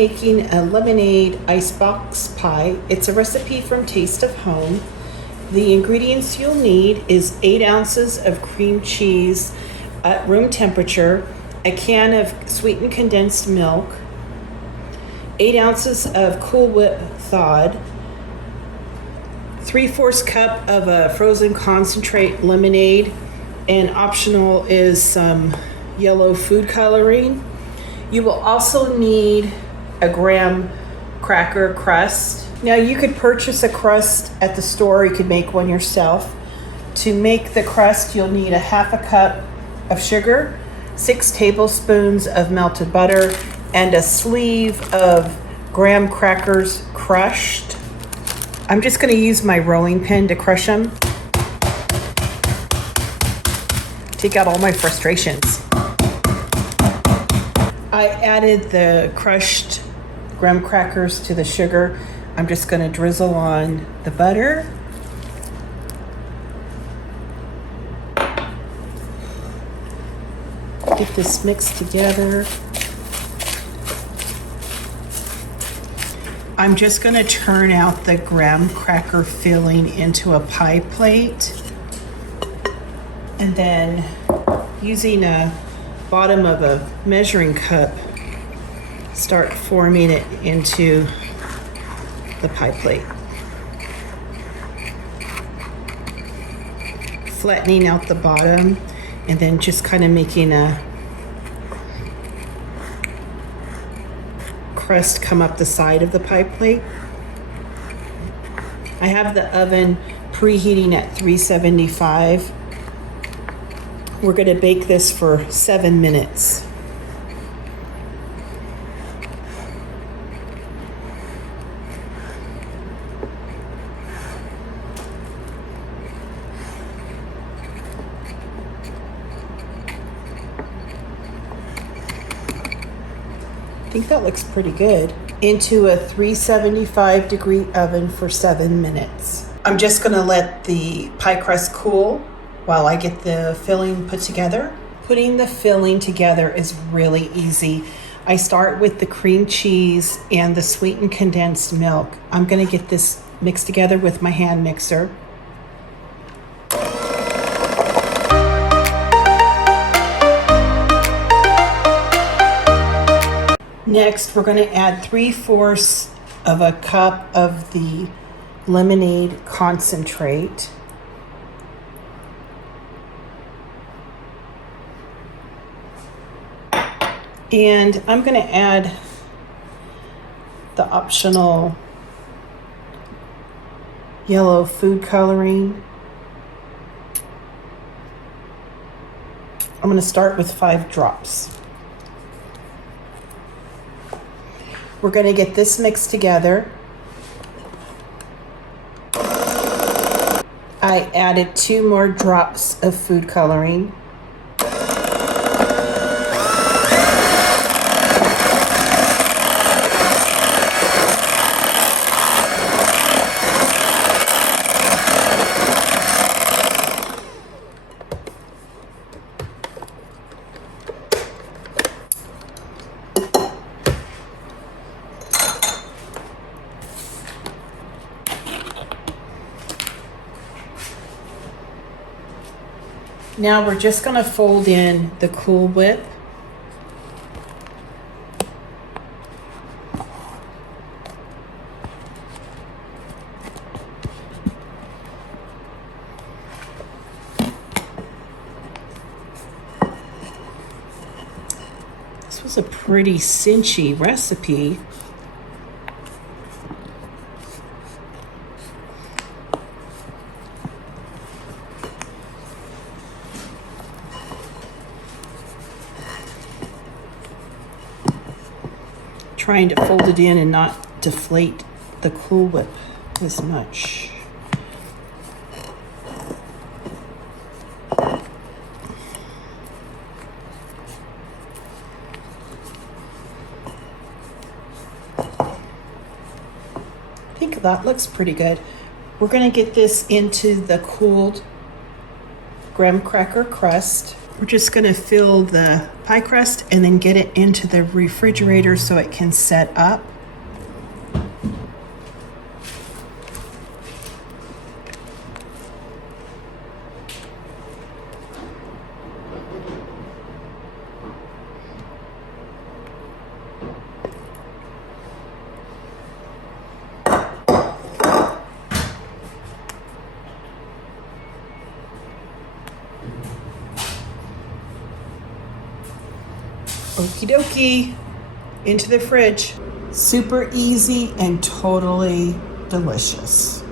making a lemonade icebox pie. It's a recipe from Taste of Home. The ingredients you'll need is 8 ounces of cream cheese at room temperature, a can of sweetened condensed milk, 8 ounces of Cool Whip thawed, 3/4 cup of a frozen concentrate lemonade, and optional is some yellow food coloring. You will also need a graham cracker crust. Now you could purchase a crust at the store, you could make one yourself. To make the crust, you'll need a 1/2 cup of sugar, 6 tablespoons of melted butter, and a sleeve of graham crackers crushed. I'm just going to use my rolling pin to crush them. Take out all my frustrations. I added the crushed graham crackers to the sugar. I'm just going to drizzle on the butter. Get this mixed together. I'm just going to turn out the graham cracker filling into a pie plate, and then using a bottom of a measuring cup, start forming it into the pie plate. Flattening out the bottom and then just kind of making a crust come up the side of the pie plate. I have the oven preheating at 375. We're going to bake this for 7 minutes. I think that looks pretty good. Into a 375 degree oven for 7 minutes. I'm just going to let the pie crust cool while I get the filling put together. Putting the filling together is really easy. I start with the cream cheese and the sweetened condensed milk. I'm going to get this mixed together with my hand mixer. Next, we're going to add 3/4 of a cup of the lemonade concentrate. And I'm going to add the optional yellow food coloring. I'm going to start with 5 drops. We're going to get this mixed together. I added 2 more drops of food coloring. Now we're just going to fold in the Cool Whip. This was a pretty cinchy recipe. Trying to fold it in and not deflate the Cool Whip as much. I think that looks pretty good. We're going to get this into the cooled graham cracker crust. We're just going to fill the pie crust and then get it into the refrigerator so it can set up. Okie dokie, into the fridge. Super easy and totally delicious.